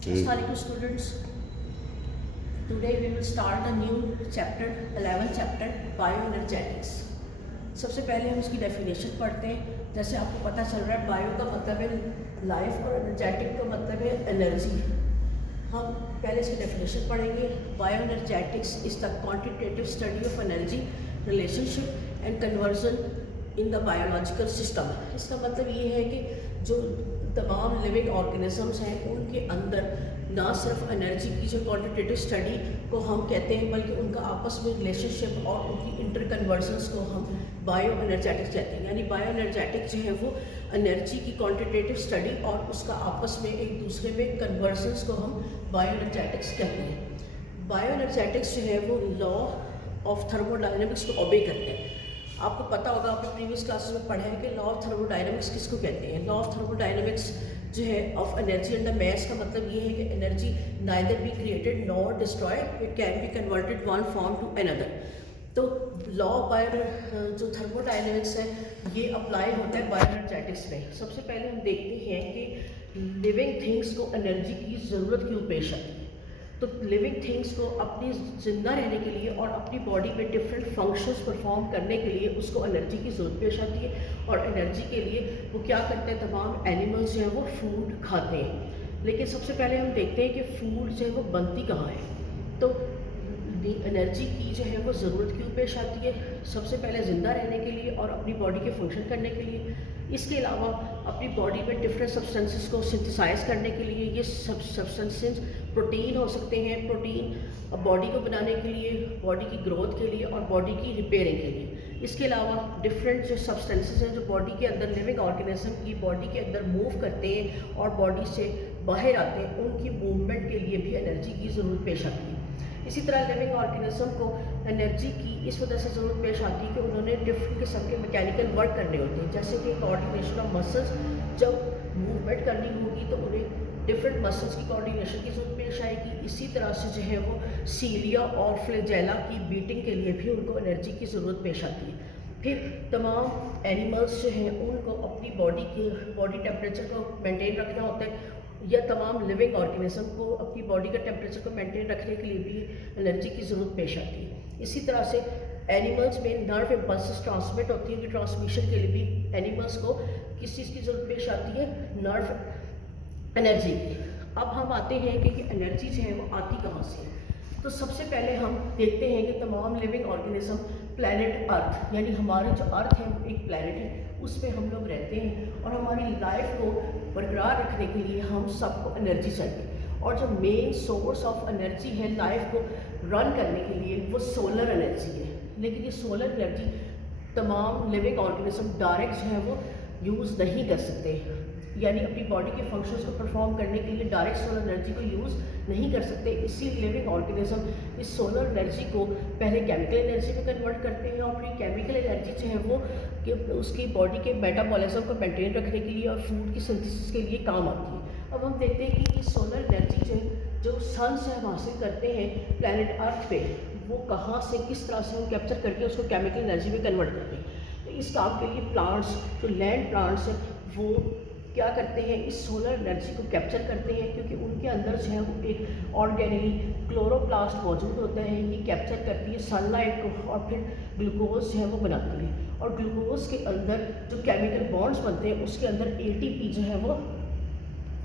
Assalamualaikum students. Today we will start a new chapter, 11th chapter, bioenergetics. सबसे पहले हम उसकी डेफिनेशन पढ़ते हैं। जैसे आपको पता चल रहा है, बायो का मतलब है लाइफ और एनर्जेटिक का मतलब है एनर्जी। हम पहले इसकी डेफिनेशन पढ़ेंगे। Bioenergetics is the quantitative study of energy relationship and conversion in the biological system. इसका मतलब ये है कि जो तमाम लिविंग ऑर्गेनिजम्स हैं उनके अंदर ना सिर्फ एनर्जी की जो क्वांटिटेटिव स्टडी को हम कहते हैं, बल्कि उनका आपस में रिलेशनशिप और उनकी इंटर कन्वर्जन्स को हम बायो एनर्जेटिक्स कहते हैं। यानी बायो एनर्जेटिक जो है वो एनर्जी की क्वांटिटेटिव स्टडी और उसका आपस में एक दूसरे में कन्वर्जन्स को हम बायो एनर्जेटिक्स कहते हैं। बायो एनर्जेटिक्स जो है वो लॉ ऑफ थर्मोडायनेमिक्स को ओबे करते हैं। आपको पता होगा, आपने प्रीवियस क्लासेस में पढ़ा है कि लॉ ऑफ थर्मोडायनेमिक्स किसको कहते हैं। लॉ ऑफ थर्मोडायनेमिक्स जो है of energy and the mass का मतलब ये है कि energy neither be created nor destroyed, it can be converted one form to another. तो लॉ बायो जो थर्मोडायनेमिक्स है ये अप्लाई होता है बायोएनर्जेटिक्स में। सबसे पहले हम देखते हैं कि लिविंग थिंग्स को एनर्जी की ज़रूरत क्यों पेश आती है। तो लिविंग थिंग्स को अपनी ज़िंदा रहने के लिए और अपनी बॉडी में डिफरेंट फंक्शंस परफॉर्म करने के लिए उसको एनर्जी की ज़रूरत पेश आती है। और एनर्जी के लिए वो क्या करते हैं, तमाम एनिमल्स जो हैं वो फूड खाते हैं। लेकिन सबसे पहले हम देखते हैं कि फूड जो है वो बनती कहाँ है। तो एनर्जी की जो है वो ज़रूरत क्यों पेश आती है। सबसे पहले ज़िंदा रहने के लिए और अपनी बॉडी के फंक्शन करने के लिए। इसके अलावा अपनी बॉडी में डिफरेंट सब्सटेंसेस को सिंथेसाइज करने के लिए। ये सब सब्सटेंसेस प्रोटीन हो सकते हैं, प्रोटीन बॉडी को बनाने के लिए, बॉडी की ग्रोथ के लिए और बॉडी की रिपेयरिंग के लिए। इसके अलावा डिफरेंट जो सब्सटेंसेस हैं जो बॉडी के अंदर लिविंग ऑर्गेनिज्म की बॉडी के अंदर मूव करते हैं और बॉडी से बाहर आते हैं, उनकी मूवमेंट के लिए भी एनर्जी की ज़रूरत पेश आती है। इसी तरह लिविंग ऑर्गेनिज्म को एनर्जी की इस वजह से ज़रूरत पेश आती है कि उन्होंने डिफरेंट किस्म के मैकेनिकल वर्क करने होते हैं। जैसे कि कोऑर्डिनेशन ऑफ मसल्स, जब मूवमेंट करनी होगी तो उन्हें डिफरेंट मसल्स की कोऑर्डिनेशन की ज़रूरत पेश आएगी। इसी तरह से जो है वो सीलिया और फ्लैजेला की बीटिंग के लिए भी उनको एनर्जी की ज़रूरत पेश आती है। फिर तमाम एनिमल्स जो हैं उनको अपनी बॉडी टेम्परेचर को मेंटेन रखना होता है, या तमाम लिविंग ऑर्गेनिज्म को अपनी बॉडी का टेम्परेचर को मेंटेन रखने के लिए भी एनर्जी की ज़रूरत पेश आती है। इसी तरह से एनिमल्स में नर्व इम्पल्सेस ट्रांसमिट होती है कि ट्रांसमिशन के लिए भी एनिमल्स को किस चीज़ की ज़रूरत पेश आती है, नर्व एनर्जी की। अब हम आते हैं कि एनर्जी जो है वो आती कहाँ से है। तो सबसे पहले हम देखते हैं कि तमाम लिविंग ऑर्गेनिज्म प्लैनेट अर्थ, यानी हमारे जो अर्थ है एक प्लैनेट है, उस पर हम लोग रहते हैं और हमारी लाइफ को बरकरार रखने के लिए हम सबको एनर्जी चाहिए। और जो मेन सोर्स ऑफ एनर्जी है लाइफ को रन करने के लिए वो सोलर एनर्जी है। लेकिन ये सोलर एनर्जी तमाम लिविंग ऑर्गेनिज्म डायरेक्ट जो है वो यूज़ नहीं कर सकते, यानी अपनी बॉडी के फंक्शंस को परफॉर्म करने के लिए डायरेक्ट सोलर एनर्जी को यूज़ नहीं कर सकते। इसी लिविंग ऑर्गेनिज्म इस सोलर एनर्जी को पहले केमिकल एनर्जी में कन्वर्ट करते हैं और फिर केमिकल एनर्जी जो है वो कि उसकी बॉडी के मेटाबॉलिज्म को मेंटेन रखने के लिए और फूड की सिंथेसिस के लिए काम आती है। अब हम देखते हैं कि ये सोलर एनर्जी जो सन से हम हासिल करते हैं प्लैनेट अर्थ पे, वो कहाँ से किस तरह से हम कैप्चर करके उसको केमिकल एनर्जी में कन्वर्ट करते हैं। तो इस काम के लिए प्लांट्स, जो लैंड प्लांट्स हैं, वो क्या करते हैं, इस सोलर एनर्जी को कैप्चर करते हैं, क्योंकि उनके अंदर जो है वो एक ऑर्गेनिली क्लोरोप्लास्ट मौजूद होता है। ये कैप्चर करती है सनलाइट को और फिर ग्लूकोज जो है वो बनाती है। और ग्लूकोज के अंदर जो केमिकल बॉन्ड्स बनते हैं उसके अंदर ATP जो है वो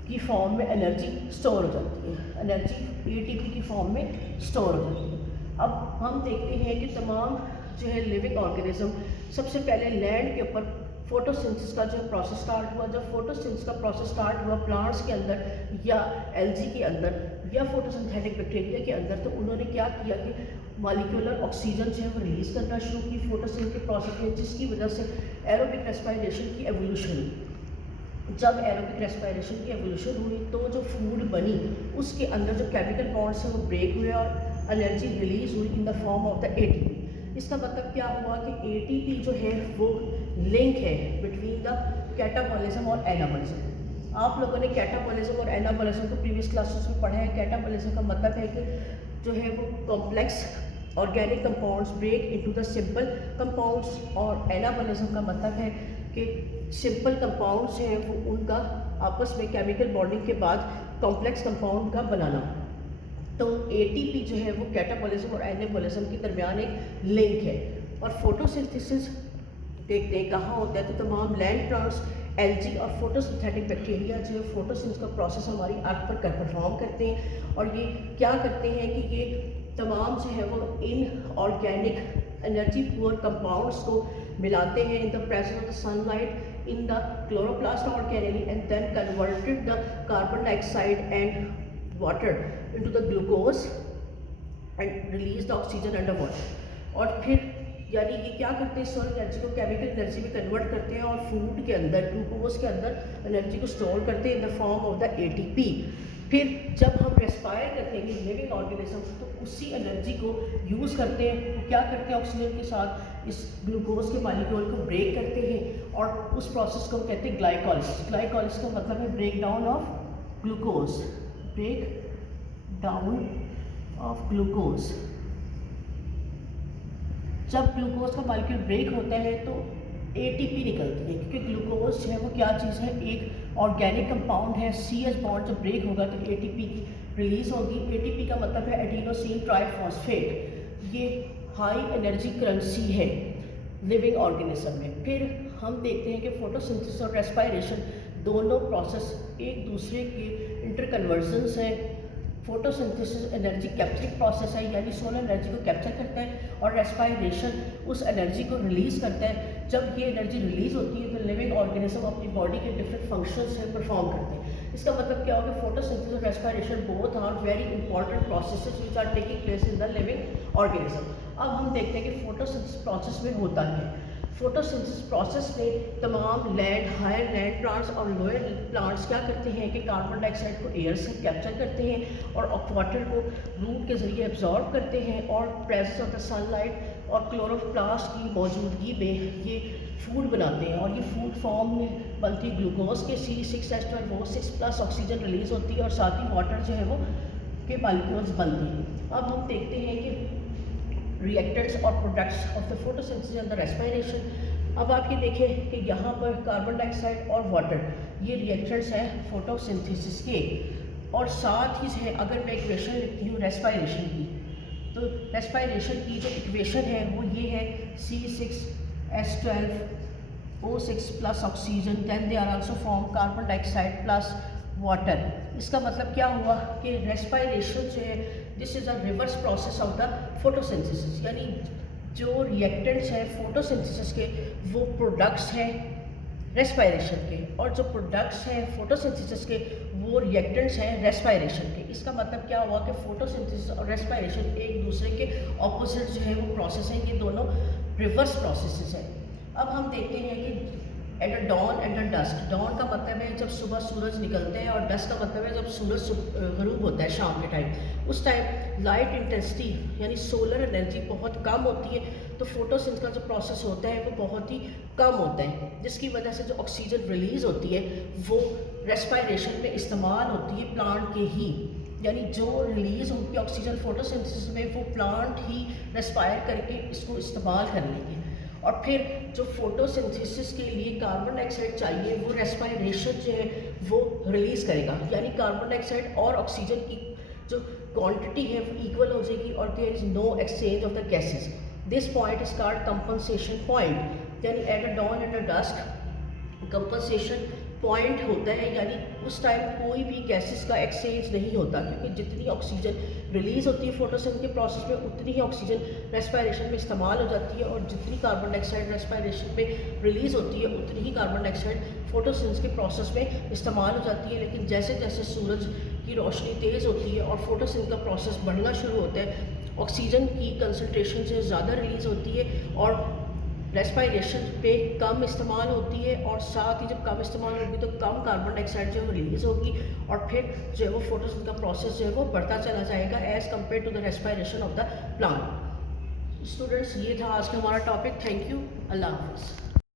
की फॉर्म में एनर्जी स्टोर हो जाती है। एनर्जी ATP की फॉर्म में स्टोर हो जाती है। अब हम देखते हैं कि तमाम जो है लिविंग ऑर्गेनिज्म, सबसे पहले लैंड के ऊपर फोटोसिंथेसिस का जो प्रोसेस स्टार्ट हुआ। जब फोटोसिंथेसिस का प्रोसेस स्टार्ट हुआ प्लांट्स के अंदर या एल्गी के अंदर या फोटोसिंथेटिक बैक्टीरिया के अंदर, तो उन्होंने क्या किया कि मॉलिक्यूलर ऑक्सीजन जो है वो रिलीज़ करना शुरू की फोटोसिंथेसिस के प्रोसेस में, जिसकी वजह से एरोबिक रेस्पिरेशन की एवोल्यूशन हुई। जब एरोबिक रेस्पिरेशन की एवोल्यूशन हुई तो जो फूड बनी उसके अंदर जो केमिकल बॉन्ड्स हैं वो ब्रेक हुए और एनर्जी रिलीज हुई in the form of the ATP। इसका मतलब क्या हुआ कि ATP जो है वो लिंक है बिटवीन द कैटाबॉलिज्म और एनाबॉलिज्म। आप लोगों ने कैटाबॉलिज्म और एनाबॉलिज्म को प्रीवियस क्लासेस में पढ़ा है। कैटाबॉलिज्म का मतलब है कि जो है वो complex organic compounds break into the simple compounds, और एनाबॉलिज्म का मतलब है कि सिंपल कंपाउंड्स हैं वो उनका आपस में केमिकल बॉन्डिंग के बाद कॉम्प्लेक्स कंपाउंड का बनाना। तो एटीपी जो है वो कैटाबॉलिज्म और एनाबॉलिज्म के दरमियान एक लिंक है। और फोटोसिंथेसिस देखते हैं कहाँ होता है, तो तमाम लैंड प्लांट्स, एल्गी और फोटोसिंथेटिक बैक्टीरिया जो है फोटोसिंथेसिस का प्रोसेस हमारी अर्थ पर परफॉर्म करते हैं। और ये क्या करते हैं कि ये तमाम जो है वो इनऑर्गेनिक एनर्जी पुअर कंपाउंड्स को मिलाते हैं in the presence of the sunlight in the chloroplast organelle and then converted the carbon dioxide and water into the glucose and release the oxygen under water. और फिर यानी ये क्या करते हैं, सोलर एनर्जी को केमिकल एनर्जी में convert करते हैं और फूड के अंदर, ग्लूकोज के अंदर एनर्जी को स्टोर करते हैं in the form of the ATP. फिर जब हम रेस्पायर करते हैं लिविंग ऑर्गेनिज्म तो उसी एनर्जी को यूज़ करते हैं, तो क्या करते हैं ऑक्सीजन के साथ इस ग्लूकोज के मॉलिक्यूल को ब्रेक करते हैं और उस प्रोसेस को हम कहते हैं ग्लाइकोलिसिस। ग्लाइकोलिसिस का मतलब है break down of glucose, break down of glucose. जब ग्लूकोज का मॉलिक्यूल ब्रेक होता है तो एटीपी निकलती है, क्योंकि ग्लूकोज जो है वो क्या चीज़ है, एक ऑर्गेनिक कंपाउंड है। CH बॉन्ड जब ब्रेक होगा तो एटीपी की रिलीज होगी। एटीपी का मतलब है एडिनोसिन ट्राइफॉस्फेट। ये हाई एनर्जी करेंसी है लिविंग ऑर्गेनिज्म में। फिर हम देखते हैं कि फोटोसिंथेसिस और रेस्पायरेशन दोनों प्रोसेस एक दूसरे के इंटरकन्वर्जन्स हैं। फोटोसिंथेसिस एनर्जी कैप्चरिंग प्रोसेस है, यानी सोलर एनर्जी को कैप्चर करता है, और रेस्पायरेशन उस एनर्जी को रिलीज़ करता है। जब ये एनर्जी रिलीज़ होती है तो लिविंग ऑर्गेनिज्म अपनी बॉडी के डिफरेंट फंक्शंस है परफॉर्म करते हैं। इसका मतलब क्या होगा, फोटोसिंथेसिस और respiration both are very important processes which are taking place in the living organism. अब हम देखते हैं कि फोटोसिंथेसिस प्रोसेस में होता है। फोटोसिंथेसिस प्रोसेस में तमाम लैंड, हायर लैंड प्लांट्स और लोअर प्लांट्स क्या करते हैं कि कार्बन डाइऑक्साइड को एयर से कैप्चर करते हैं और वाटर को रूट के ज़रिए एब्जॉर्ब करते हैं, और प्रेजेंस ऑफ द सनलाइट और क्लोरोप्लास्ट की मौजूदगी में ये फूड बनाते हैं। और ये फूड फॉर्म में बनती है ग्लूकोज के C6H12O6 प्लस ऑक्सीजन रिलीज़ होती है, और साथ ही वाटर जो है वो के मॉलिक्यूल्स बनते हैं। अब हम देखते हैं कि रिएक्टेंट्स और products of the photosynthesis and the respiration. अब आप ये देखें कि यहाँ पर कार्बन डाइऑक्साइड और वाटर ये रिएक्टेंट्स हैं फोटोसिंथेसिस के, और साथ ही है अगर मैं इक्वेशन लिखती हूँ रेस्पायरेशन की, तो रेस्पायरेशन की जो इक्वेशन है वो ये है C6H12O6 plus oxygen, then they are also form carbon dioxide plus water. इसका मतलब क्या हुआ कि रेस्पायरेशन जो है this is a reverse process of the photosynthesis, यानी जो रिएक्टेंट्स हैं फोटोसिंथेसिस के वो प्रोडक्ट्स हैं रेस्पायरेशन के, और जो प्रोडक्ट्स हैं फोटोसिंथेसिस के वो रिएक्टेंट्स हैं रेस्पायरेशन के। इसका मतलब क्या हुआ कि फोटोसिंथेसिस और रेस्पायरेशन एक दूसरे के ऑपोजिट जो है वो प्रोसेस हैं, ये दोनों रिवर्स प्रोसेसेस हैं। अब हम देखते हैं कि at a dawn and a dusk. Dawn का मतलब है जब सुबह सूरज निकलते हैं, और डस्क का मतलब है जब सूरज गरूब होता है शाम के टाइम। उस टाइम लाइट इंटेंसिटी यानी सोलर एनर्जी बहुत कम होती है, तो फोटोसिंथेसिस का जो प्रोसेस होता है वो बहुत ही कम होता है, जिसकी वजह से जो ऑक्सीजन रिलीज़ होती है वो रेस्पायरेशन में इस्तेमाल होती है प्लांट के ही, यानी जो रिलीज़ होती है ऑक्सीजन फोटोसिंथेसिस में वो प्लांट ही रेस्पायर करके इसको इस्तेमाल कर लेंगे। और फिर जो फोटोसिंथेसिस के लिए कार्बन डाइऑक्साइड चाहिए वो रेस्पायरेशन जो है वो रिलीज़ करेगा, यानी कार्बन डाइऑक्साइड और ऑक्सीजन की जो क्वांटिटी है वो इक्वल हो जाएगी, और there is no exchange of the gases. This point is called compensation point, यानी at a dawn and a dusk compensation point होता है, यानी उस टाइम कोई भी गैसेस का एक्सचेंज नहीं होता, क्योंकि जितनी ऑक्सीजन रिलीज़ होती है फोटोसिंथेसिस के प्रोसेस में उतनी ही ऑक्सीजन रेस्पायरेशन में इस्तेमाल हो जाती है, और जितनी कार्बन डाइऑक्साइड रेस्पायरेशन में रिलीज़ होती है उतनी ही कार्बन डाइऑक्साइड फोटोसिंथेसिस के प्रोसेस में इस्तेमाल हो जाती है। लेकिन जैसे जैसे सूरज की रोशनी तेज़ होती है और फोटोसिंथेसिस का प्रोसेस बढ़ना शुरू होता है, ऑक्सीजन की कंसनट्रेशन से ज़्यादा रिलीज़ होती है और रेस्पायरेशन पे कम इस्तेमाल होती है, और साथ ही जब कम इस्तेमाल होगी तो कम कार्बन डाइऑक्साइड जो है वो रिलीज़ होगी, और फिर जो है वो फोटोसिंथेसिस का प्रोसेस जो है वो बढ़ता चला जाएगा as compare to the respiration of the plant. Students, ये था आज का हमारा टॉपिक। थैंक यू, अल्लाह हाफ़िज़।